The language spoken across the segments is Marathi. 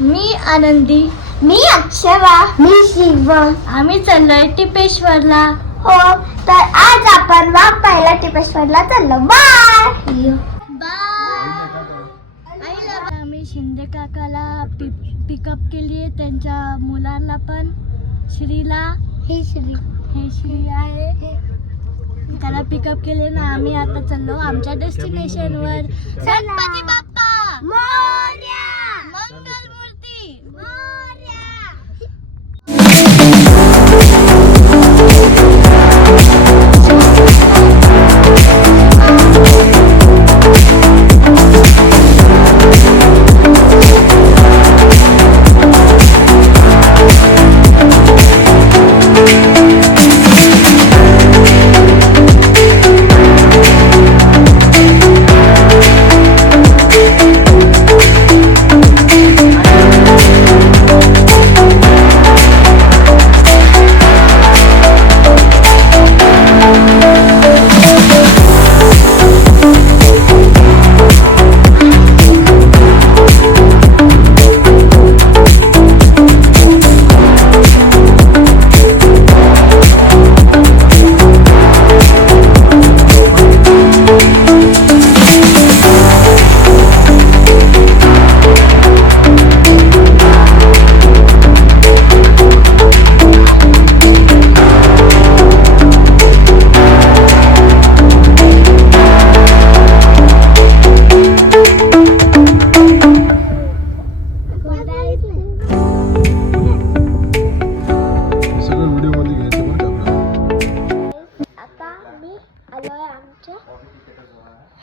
मी आनंदी, मी अक्षरा, मी शिव. आम्ही चाललोय टिपेश्वरला. हो, तर आज आपण वाघ पाहायला टिपेश्वरला चाललो. बाय आम्ही शिंदे काकाला पिकअप केली, त्यांच्या मुलांना पण. श्रीला, हे श्री आहे, त्याला पिकअप केले ना. आम्ही आता चाललो आमच्या डेस्टिनेशनवर. गणपती बाप्पा मोरया, मंगलमूर्ती मोरया.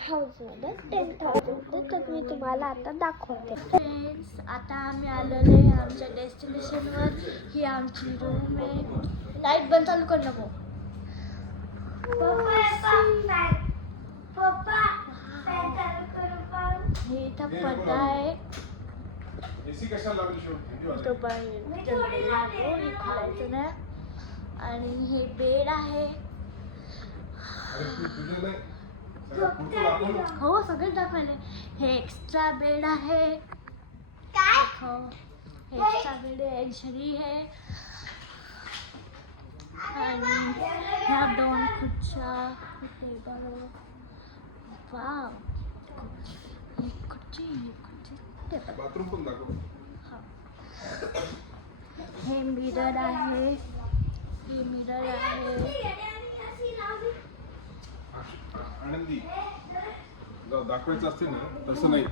हाऊसमध्ये 10,000 तर मी तुम्हाला आता दाखवते. फ्रेंड्स, आता आम्ही आलेलो आहे आमच्या डेस्टिनेशनवर. ही आमची रूम आहे. लाईट बंद चालू कर नको. हे इथं पडदा आहे. तो पण खोलायचं नाही. आणि हे बेड आहे. हो, सगळं दाखवले. हे एक्स्ट्रा बेड आहे. हो, हे एक्स्ट्रा बेड आहे. शरी आहे. आणि ह्या 2 खुर्च्या, टेबल. वाव, एक खुर्ची टेबल. बाथरूम पण दाखव. हे मिरर आहे. हे मिरर आहे. आनंदी दाखवायचं असते ना तसं नाही.